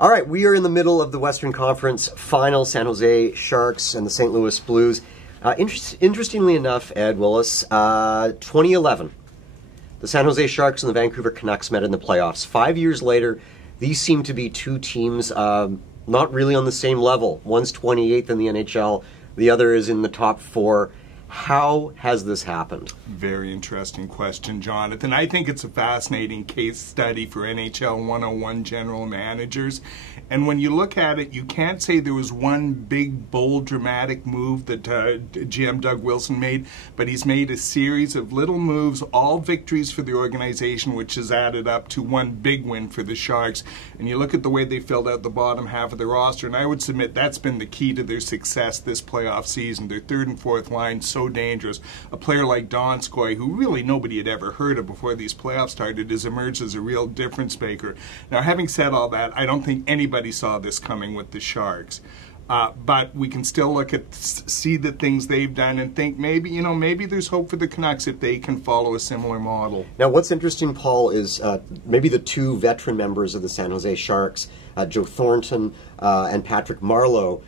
All right, we are in the middle of the Western Conference Final, San Jose Sharks and the St. Louis Blues. Interestingly enough, Ed Willis, 2011, the San Jose Sharks and the Vancouver Canucks met in the playoffs. 5 years later, these seem to be two teams not really on the same level. One's 28th in the NHL, the other is in the top four. How has this happened? Very interesting question, Jonathan. I think it's a fascinating case study for NHL 101 general managers. And when you look at it, you can't say there was one big, bold, dramatic move that GM Doug Wilson made, but he's made a series of little moves, all victories for the organization, which has added up to one big win for the Sharks. And you look at the way they filled out the bottom half of the roster, and I would submit that's been the key to their success this playoff season. Their third and fourth line, so dangerous. A player like Donskoy, who really nobody had ever heard of before these playoffs started, has emerged as a real difference maker. Now, having said all that, I don't think anybody saw this coming with the Sharks. But we can still see the things they've done and think maybe there's hope for the Canucks if they can follow a similar model. Now, what's interesting, Paul, is maybe the two veteran members of the San Jose Sharks, Joe Thornton and Patrick Marleau,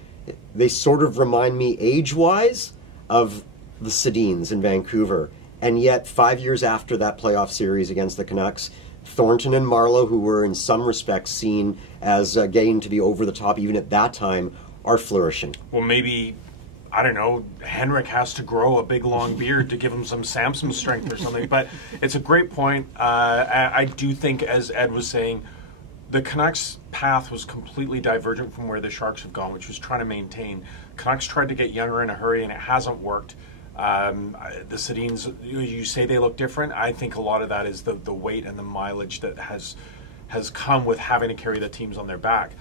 they sort of remind me age-wise of the Sedins in Vancouver. And yet, 5 years after that playoff series against the Canucks, Thornton and Marleau, who were in some respects seen as getting to be over the top even at that time, are flourishing. Well, maybe, I don't know, Henrik has to grow a big long beard to give him some Samson strength or something. But it's a great point. I do think, as Ed was saying, the Canucks' path was completely divergent from where the Sharks have gone, which was trying to maintain. Canucks tried to get younger in a hurry, and it hasn't worked. The Sedins, you say they look different. I think a lot of that is the weight and the mileage that has come with having to carry the teams on their back.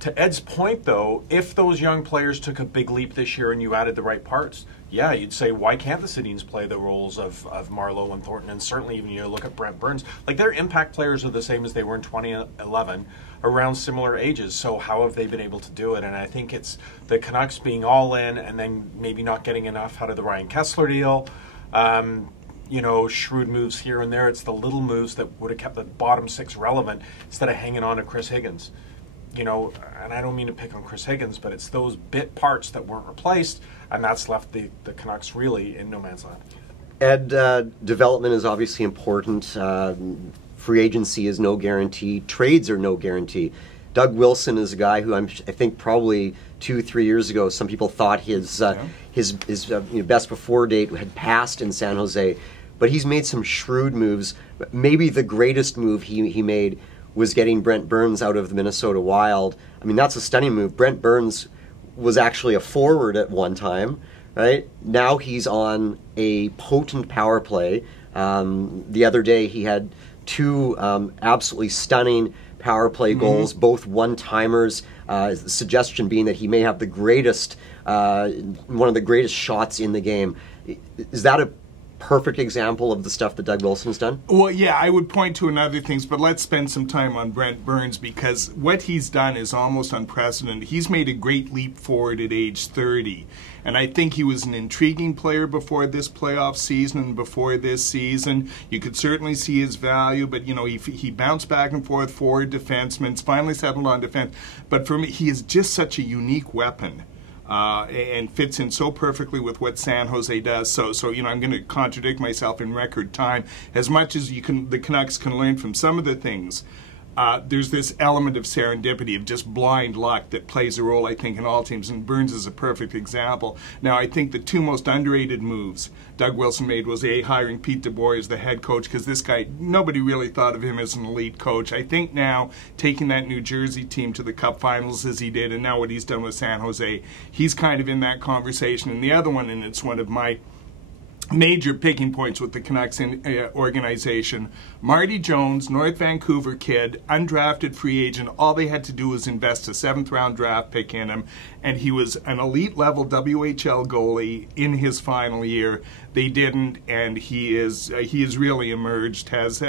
To Ed's point, though, if those young players took a big leap this year and you added the right parts, yeah, you'd say, why can't the Sedins play the roles of Marleau and Thornton? And certainly even you look at Brent Burns. Like, their impact players are the same as they were in 2011, around similar ages. So how have they been able to do it? And I think it's the Canucks being all in and then maybe not getting enough out of the Ryan Kessler deal. Shrewd moves here and there. It's the little moves that would have kept the bottom six relevant instead of hanging on to Chris Higgins. And I don't mean to pick on Chris Higgins, but it's those bit parts that weren't replaced, and that's left the Canucks really in no man's land. Ed, development is obviously important. Free agency is no guarantee. Trades are no guarantee. Doug Wilson is a guy who I think probably 2-3 years ago, some people thought his best before date had passed in San Jose, but he's made some shrewd moves. Maybe the greatest move he made was getting Brent Burns out of the Minnesota Wild. I mean, that's a stunning move. Brent Burns was actually a forward at one time, right? Now he's on a potent power play. The other day he had two absolutely stunning power play goals, both one-timers, the suggestion being that he may have the greatest, one of the greatest shots in the game. Is that a perfect example of the stuff that Doug Wilson's done? Well, yeah, I would point to another things, but let's spend some time on Brent Burns because what he's done is almost unprecedented. He's made a great leap forward at age 30, and I think he was an intriguing player before this playoff season and before this season. You could certainly see his value, but he bounced back and forth, forward defenseman, finally settled on defense. But for me, he is just such a unique weapon. And fits in so perfectly with what San Jose does. So I'm going to contradict myself in record time. As much as the Canucks can learn from some of the things, there's this element of serendipity, of just blind luck that plays a role, I think, in all teams, and Burns is a perfect example. Now, I think the two most underrated moves Doug Wilson made was hiring Pete DeBoer as the head coach, because this guy, nobody really thought of him as an elite coach. I think now, taking that New Jersey team to the Cup Finals as he did, and now what he's done with San Jose, he's kind of in that conversation. And the other one, and it's one of my major picking points with the Canucks organization, Marty Jones, North Vancouver kid, undrafted free agent. All they had to do was invest a 7th-round draft pick in him, and he was an elite-level WHL goalie in his final year. They didn't, and he has really emerged as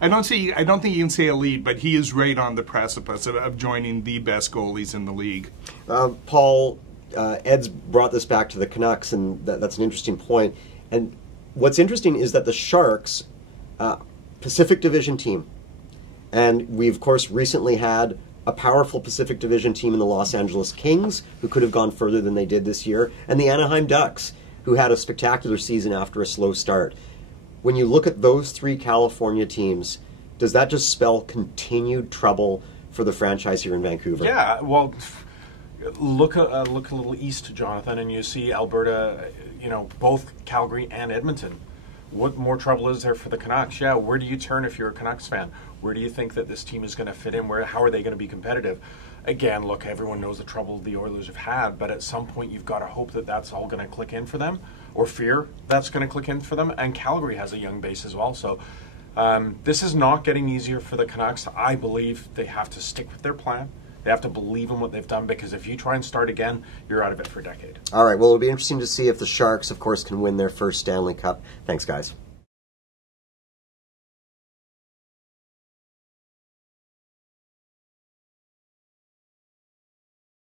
I don't think you can say elite, but he is right on the precipice of joining the best goalies in the league. Paul, Ed's brought this back to the Canucks, and that's an interesting point. And what's interesting is that the Sharks, Pacific Division team, and we of course recently had a powerful Pacific Division team in the Los Angeles Kings, who could have gone further than they did this year, and the Anaheim Ducks, who had a spectacular season after a slow start. When you look at those three California teams, does that just spell continued trouble for the franchise here in Vancouver? Yeah, well, look a little east, Jonathan, and you see Alberta, both Calgary and Edmonton. What more trouble is there for the Canucks? Yeah, where do you turn if you're a Canucks fan? Where do you think that this team is going to fit in? How are they going to be competitive? Again, look, everyone knows the trouble the Oilers have had, but at some point you've got to hope that that's all going to click in for them, or fear that's going to click in for them. And Calgary has a young base as well, so this is not getting easier for the Canucks. I believe they have to stick with their plan. They have to believe in what they've done, because if you try and start again, you're out of it for a decade. All right, well, it'll be interesting to see if the Sharks, of course, can win their first Stanley Cup. Thanks, guys.